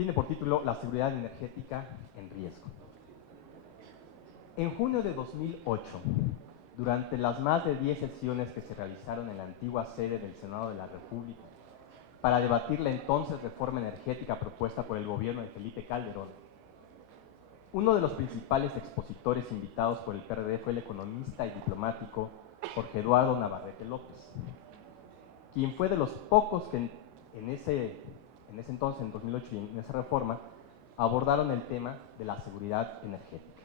tiene por título La seguridad energética en riesgo. En junio de 2008, durante las más de 10 sesiones que se realizaron en la antigua sede del Senado de la República para debatir la entonces reforma energética propuesta por el gobierno de Felipe Calderón, uno de los principales expositores invitados por el PRD fue el economista y diplomático Jorge Eduardo Navarrete López, quien fue de los pocos que en ese entonces, en 2008 y en esa reforma, abordaron el tema de la seguridad energética.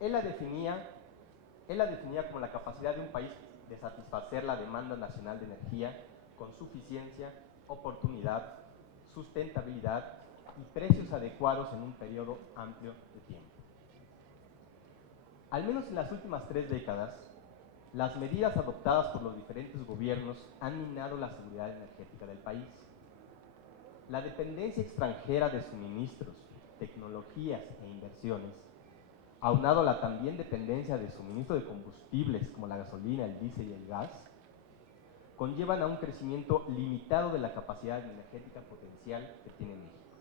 Él la definía como la capacidad de un país de satisfacer la demanda nacional de energía con suficiencia, oportunidad, sustentabilidad y precios adecuados en un periodo amplio de tiempo. Al menos en las últimas 3 décadas, las medidas adoptadas por los diferentes gobiernos han minado la seguridad energética del país. La dependencia extranjera de suministros, tecnologías e inversiones, aunado a la también dependencia de suministro de combustibles como la gasolina, el diésel y el gas, conllevan a un crecimiento limitado de la capacidad energética potencial que tiene México.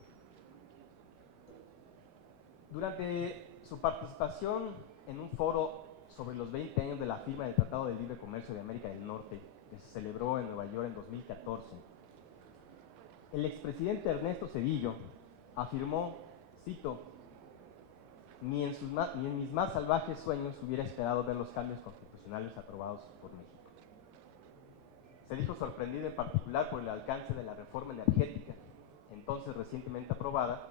Durante su participación en un foro sobre los 20 años de la firma del Tratado de Libre Comercio de América del Norte, que se celebró en Nueva York en 2014, el expresidente Ernesto Zedillo afirmó, cito, ni en mis más salvajes sueños hubiera esperado ver los cambios constitucionales aprobados por México. Se dijo sorprendido en particular por el alcance de la reforma energética, entonces recientemente aprobada,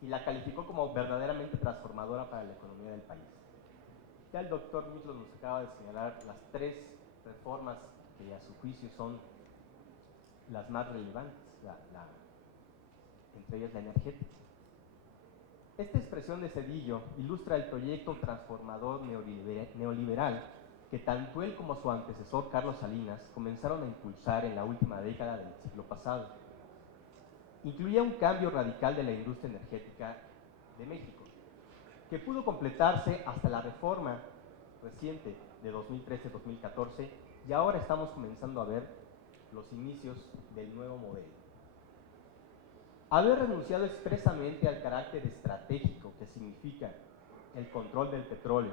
y la calificó como verdaderamente transformadora para la economía del país. Ya el doctor Miklos nos acaba de señalar las 3 reformas que a su juicio son las más relevantes, entre ellas la energética. Esta expresión de Zedillo ilustra el proyecto transformador neoliberal que tanto él como su antecesor Carlos Salinas comenzaron a impulsar en la última década del siglo pasado. Incluía un cambio radical de la industria energética de México, que pudo completarse hasta la reforma reciente de 2013-2014, y ahora estamos comenzando a ver los inicios del nuevo modelo. Haber renunciado expresamente al carácter estratégico que significa el control del petróleo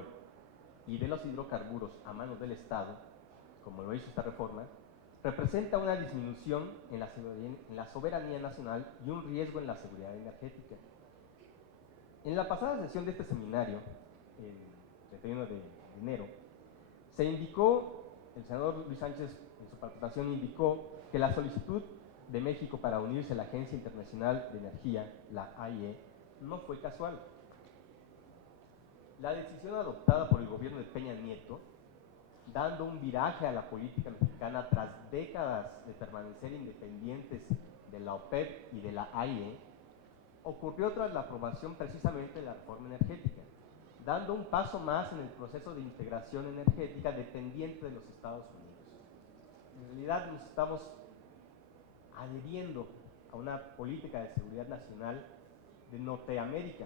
y de los hidrocarburos a manos del Estado, como lo hizo esta reforma, representa una disminución en la soberanía nacional y un riesgo en la seguridad energética. En la pasada sesión de este seminario, el 31 de enero, se indicó, el senador Luis Sánchez en su participación indicó que la solicitud de México para unirse a la Agencia Internacional de Energía, la AIE, no fue casual. La decisión adoptada por el gobierno de Peña Nieto, dando un viraje a la política mexicana tras décadas de permanecer independientes de la OPEP y de la AIE, ocurrió tras la aprobación precisamente de la reforma energética, dando un paso más en el proceso de integración energética dependiente de los Estados Unidos. En realidad nos estamos adhiriendo a una política de seguridad nacional de Norteamérica,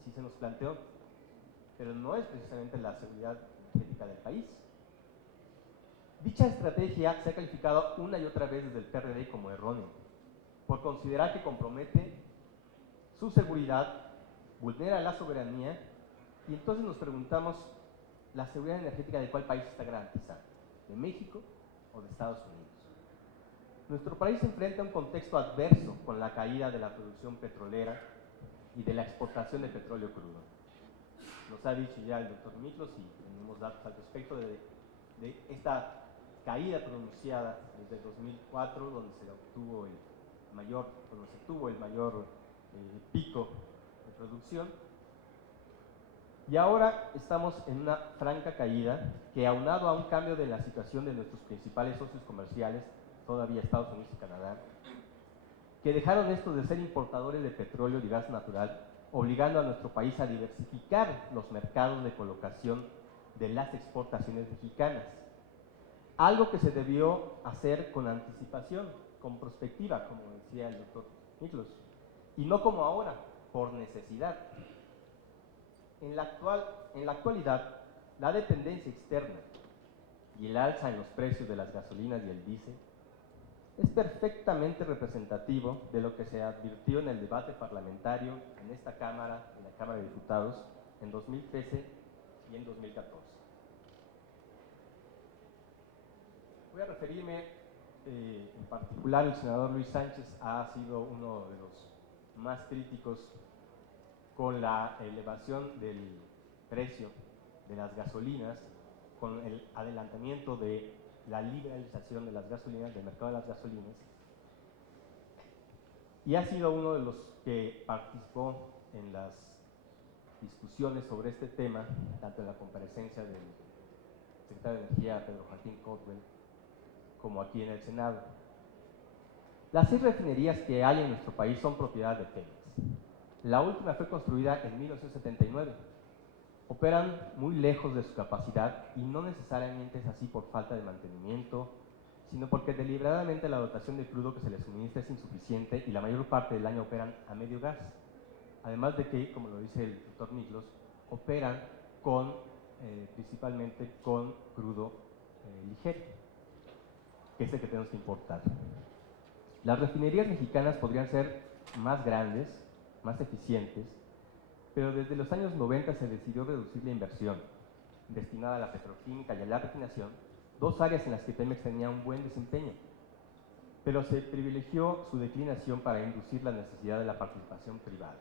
así se nos planteó, pero no es precisamente la seguridad energética del país. Dicha estrategia se ha calificado una y otra vez desde el PRD como errónea, por considerar que compromete su seguridad, vulnera la soberanía, y entonces nos preguntamos, ¿la seguridad energética de cuál país está garantizada? ¿De México o de Estados Unidos? Nuestro país se enfrenta a un contexto adverso con la caída de la producción petrolera y de la exportación de petróleo crudo. Nos ha dicho ya el doctor Miklos y tenemos datos al respecto de esta caída pronunciada desde 2004, donde se tuvo el mayor pico de producción. Y ahora estamos en una franca caída que, aunado a un cambio de la situación de nuestros principales socios comerciales, todavía Estados Unidos y Canadá, que dejaron esto de ser importadores de petróleo y gas natural, obligando a nuestro país a diversificar los mercados de colocación de las exportaciones mexicanas. Algo que se debió hacer con anticipación, con prospectiva, como decía el doctor Miklos, y no como ahora, por necesidad. En la actualidad, la dependencia externa y el alza en los precios de las gasolinas y el diésel es perfectamente representativo de lo que se advirtió en el debate parlamentario en esta Cámara, en la Cámara de Diputados, en 2013 y en 2014. Voy a referirme en particular, el senador Luis Sánchez ha sido uno de los más críticos con la elevación del precio de las gasolinas, con el adelantamiento de la liberalización de las gasolinas, del mercado de las gasolinas, y ha sido uno de los que participó en las discusiones sobre este tema, tanto en la comparecencia del secretario de Energía, Pedro Joaquín Caldwell, como aquí en el Senado. Las 6 refinerías que hay en nuestro país son propiedad de Pemex. La última fue construida en 1979. Operan muy lejos de su capacidad y no necesariamente es así por falta de mantenimiento, sino porque deliberadamente la dotación de crudo que se les suministra es insuficiente y la mayor parte del año operan a medio gas. Además de que, como lo dice el doctor Miklos, operan con, principalmente con crudo ligero, que es el que tenemos que importar. Las refinerías mexicanas podrían ser más grandes, más eficientes, pero desde los años 90 se decidió reducir la inversión destinada a la petroquímica y a la refinación, 2 áreas en las que Pemex tenía un buen desempeño, pero se privilegió su declinación para inducir la necesidad de la participación privada.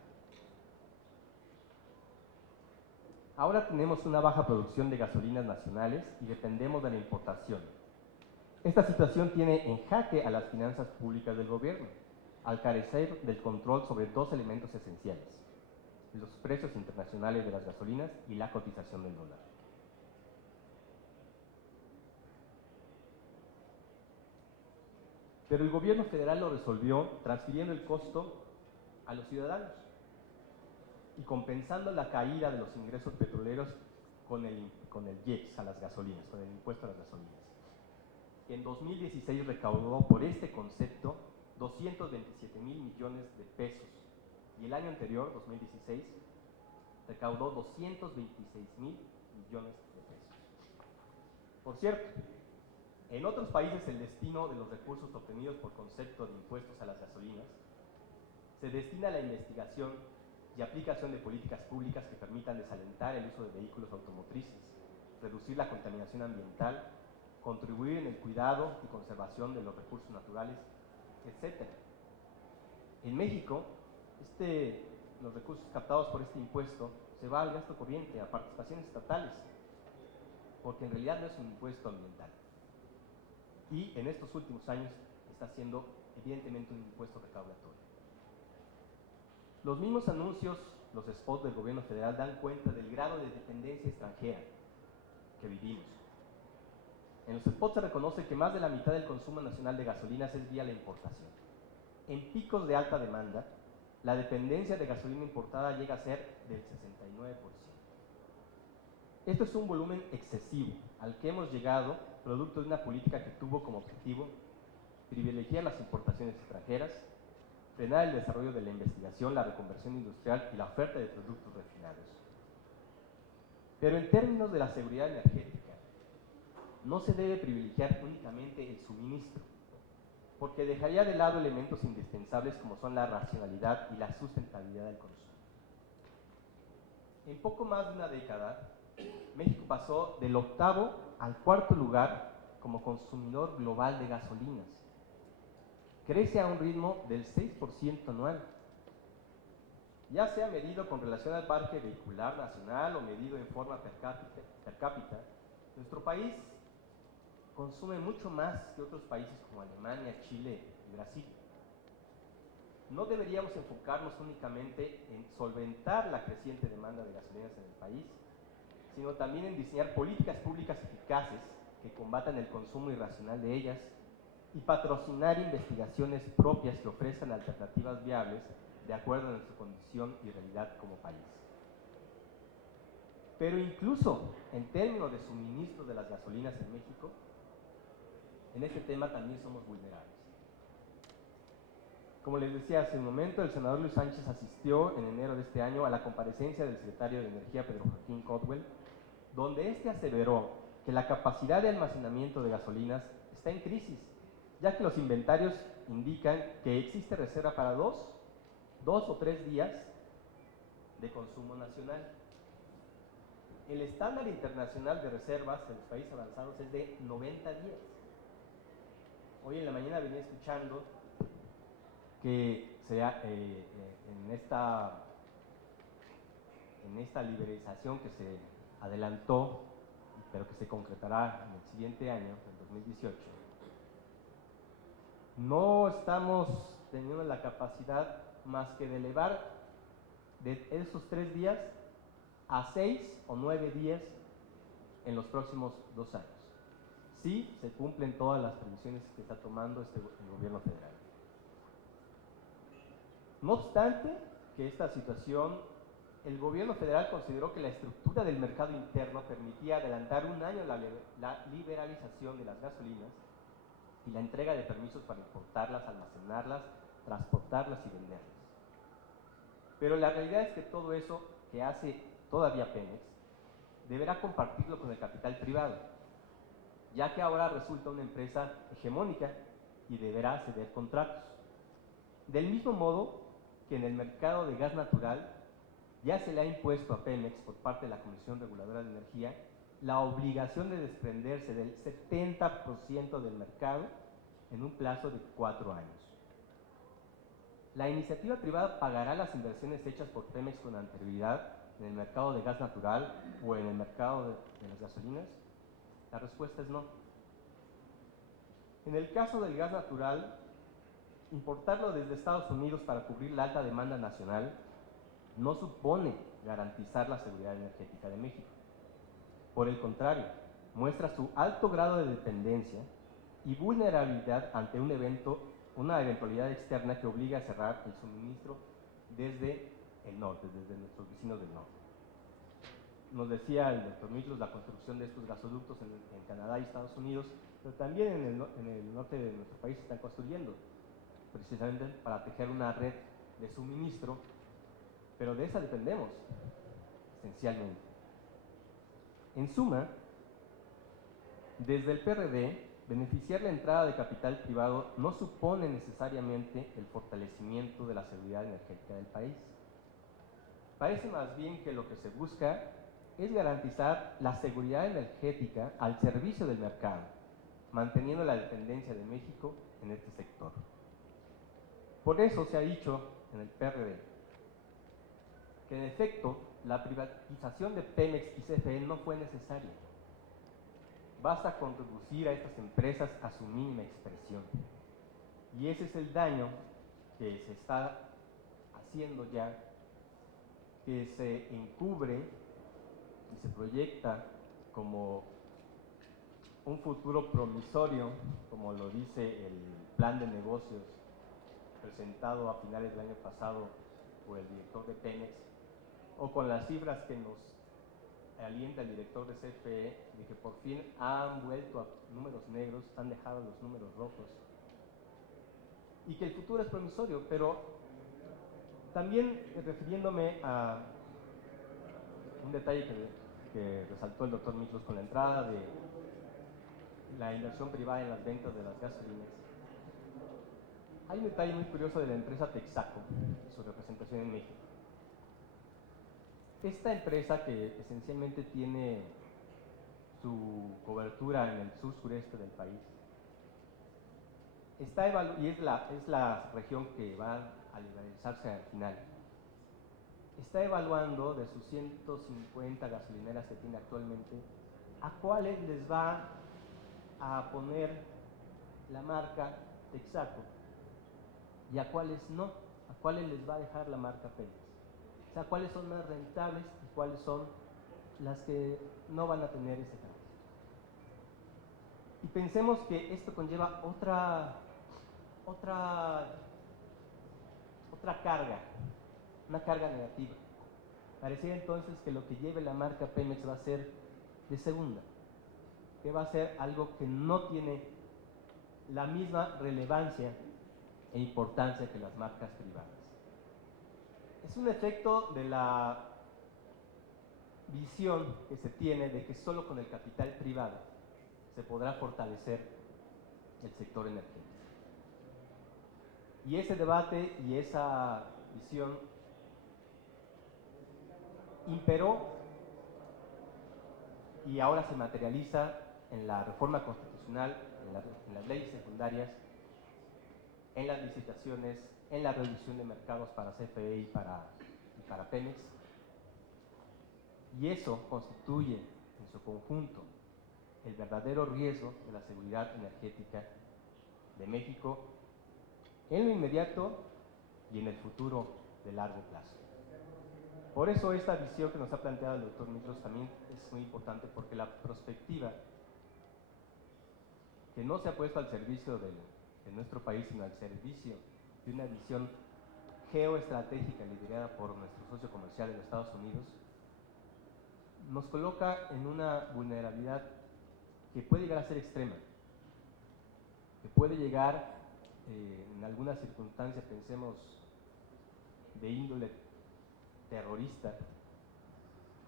Ahora tenemos una baja producción de gasolinas nacionales y dependemos de la importación. Esta situación tiene en jaque a las finanzas públicas del gobierno, al carecer del control sobre 2 elementos esenciales: los precios internacionales de las gasolinas y la cotización del dólar. Pero el gobierno federal lo resolvió transfiriendo el costo a los ciudadanos y compensando la caída de los ingresos petroleros con el IEPS a las gasolinas, con el impuesto a las gasolinas. En 2016 recaudó por este concepto 227,000 millones de pesos y el año anterior, 2016, recaudó 226,000 millones de pesos. Por cierto, en otros países el destino de los recursos obtenidos por concepto de impuestos a las gasolinas se destina a la investigación y aplicación de políticas públicas que permitan desalentar el uso de vehículos automotrices, reducir la contaminación ambiental, contribuir en el cuidado y conservación de los recursos naturales, etc. En México, los recursos captados por este impuesto se va al gasto corriente, a participaciones estatales, porque en realidad no es un impuesto ambiental. Y en estos últimos años está siendo evidentemente un impuesto recaudatorio. Los mismos anuncios, los spots del gobierno federal dan cuenta del grado de dependencia extranjera que vivimos. En los spots se reconoce que más de la mitad del consumo nacional de gasolinas es vía la importación. En picos de alta demanda, la dependencia de gasolina importada llega a ser del 69%. Esto es un volumen excesivo al que hemos llegado producto de una política que tuvo como objetivo privilegiar las importaciones extranjeras, frenar el desarrollo de la investigación, la reconversión industrial y la oferta de productos refinados. Pero en términos de la seguridad energética, no se debe privilegiar únicamente el suministro, porque dejaría de lado elementos indispensables como son la racionalidad y la sustentabilidad del consumo. En poco más de una década, México pasó del 8º al 4º lugar como consumidor global de gasolinas. Crece a un ritmo del 6% anual. Ya sea medido con relación al parque vehicular nacional o medido en forma per cápita, nuestro país consume mucho más que otros países como Alemania, Chile y Brasil. No deberíamos enfocarnos únicamente en solventar la creciente demanda de gasolinas en el país, sino también en diseñar políticas públicas eficaces que combatan el consumo irracional de ellas y patrocinar investigaciones propias que ofrezcan alternativas viables de acuerdo a nuestra condición y realidad como país. Pero incluso en términos de suministro de las gasolinas en México, en este tema también somos vulnerables. Como les decía hace un momento, el senador Luis Sánchez asistió en enero de este año a la comparecencia del secretario de Energía, Pedro Joaquín Caldwell, donde este aseveró que la capacidad de almacenamiento de gasolinas está en crisis ya que los inventarios indican que existe reserva para dos o tres días de consumo nacional. El estándar internacional de reservas en los países avanzados es de 90 días. Hoy en la mañana venía escuchando que en esta liberalización que se adelantó, pero que se concretará en el siguiente año, en 2018, no estamos teniendo la capacidad más que de elevar de esos 3 días a 6 o 9 días en los próximos 2 años. Sí se cumplen todas las previsiones que está tomando el gobierno federal. No obstante que esta situación, el gobierno federal consideró que la estructura del mercado interno permitía adelantar un año la liberalización de las gasolinas y la entrega de permisos para importarlas, almacenarlas, transportarlas y venderlas. Pero la realidad es que todo eso que hace todavía Pemex deberá compartirlo con el capital privado, ya que ahora resulta una empresa hegemónica y deberá ceder contratos. Del mismo modo que en el mercado de gas natural ya se le ha impuesto a Pemex por parte de la Comisión Reguladora de Energía la obligación de desprenderse del 70% del mercado en un plazo de 4 años. La iniciativa privada pagará las inversiones hechas por Pemex con anterioridad en el mercado de gas natural o en el mercado de las gasolinas. La respuesta es no. En el caso del gas natural, importarlo desde Estados Unidos para cubrir la alta demanda nacional no supone garantizar la seguridad energética de México. Por el contrario, muestra su alto grado de dependencia y vulnerabilidad ante una eventualidad externa que obliga a cerrar el suministro desde el norte, desde nuestros vecinos del norte. Nos decía el doctor Miklos la construcción de estos gasoductos en Canadá y Estados Unidos, pero también en el norte de nuestro país se están construyendo, precisamente para tejer una red de suministro, pero de esa dependemos, esencialmente. En suma, desde el PRD, beneficiar la entrada de capital privado no supone necesariamente el fortalecimiento de la seguridad energética del país. Parece más bien que lo que se busca es garantizar la seguridad energética al servicio del mercado, manteniendo la dependencia de México en este sector. Por eso se ha dicho en el PRD que en efecto la privatización de Pemex y CFE no fue necesaria. Basta con reducir a estas empresas a su mínima expresión. Y ese es el daño que se está haciendo ya, que se encubre y se proyecta como un futuro promisorio, como lo dice el plan de negocios presentado a finales del año pasado por el director de Pemex, o con las cifras que nos alienta el director de CFE, de que por fin han vuelto a números negros, han dejado los números rojos, y que el futuro es promisorio. Pero también refiriéndome a un detalle que resaltó el doctor Miklos con la entrada de la inversión privada en las ventas de las gasolinas, hay un detalle muy curioso de la empresa Texaco y su representación en México. Esta empresa, que esencialmente tiene su cobertura en el sur-sureste del país, y es la región que va a liberalizarse al final, está evaluando de sus 150 gasolineras que tiene actualmente, a cuáles les va a poner la marca Texaco y a cuáles no, a cuáles les va a dejar la marca Pemex. O sea, cuáles son más rentables y cuáles son las que no van a tener ese cambio. Y pensemos que esto conlleva otra carga, una carga negativa. Parecía entonces que lo que lleve la marca Pemex va a ser de segunda, que va a ser algo que no tiene la misma relevancia e importancia que las marcas privadas. Es un efecto de la visión que se tiene de que solo con el capital privado se podrá fortalecer el sector energético. Y ese debate y esa visión imperó y ahora se materializa en la reforma constitucional, en las leyes secundarias, en las licitaciones, en la reducción de mercados para CFE y para Pemex. Y eso constituye en su conjunto el verdadero riesgo de la seguridad energética de México en lo inmediato y en el futuro de largo plazo. Por eso esta visión que nos ha planteado el doctor Mitros también es muy importante, porque la perspectiva que no se ha puesto al servicio de nuestro país, sino al servicio de una visión geoestratégica liderada por nuestro socio comercial en Estados Unidos, nos coloca en una vulnerabilidad que puede llegar a ser extrema, que puede llegar en alguna circunstancia, pensemos, de índole terrorista,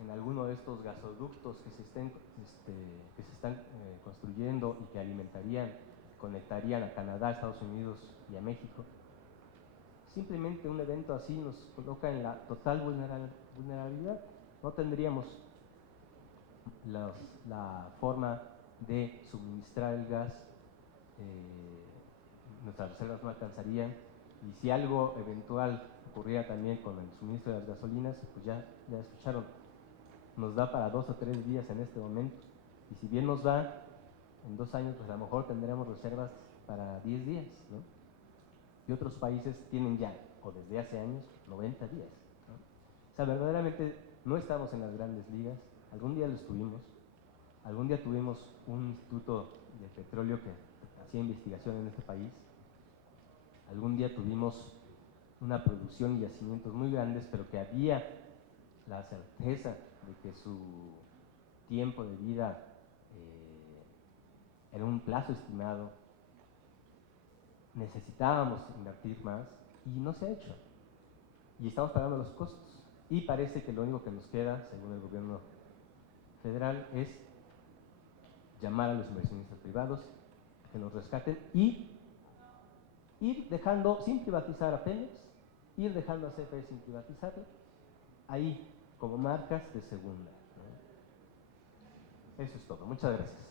en alguno de estos gasoductos que se están construyendo y que alimentarían, conectarían a Canadá, Estados Unidos y a México. Simplemente un evento así nos coloca en la total vulnerabilidad. No tendríamos la forma de suministrar el gas, nuestras reservas no alcanzarían, y si algo eventual ocurriera también con el suministro de las gasolinas, pues ya escucharon, nos da para 2 o 3 días en este momento, y si bien nos da, en 2 años pues a lo mejor tendremos reservas para 10 días, ¿no? Y otros países tienen ya, o desde hace años, 90 días, ¿no? O sea, verdaderamente no estamos en las grandes ligas. Algún día lo estuvimos, algún día tuvimos un instituto de petróleo que hacía investigación en este país, algún día tuvimos una producción y yacimientos muy grandes, pero que había la certeza de que su tiempo de vida era un plazo estimado. Necesitábamos invertir más y no se ha hecho. Y estamos pagando los costos. Y parece que lo único que nos queda, según el gobierno federal, es llamar a los inversionistas privados que nos rescaten y ir dejando sin privatizar a Pemex, ir dejando a CFE sin privatizarlo, ahí como marcas de segunda, ¿no? Eso es todo. Muchas gracias.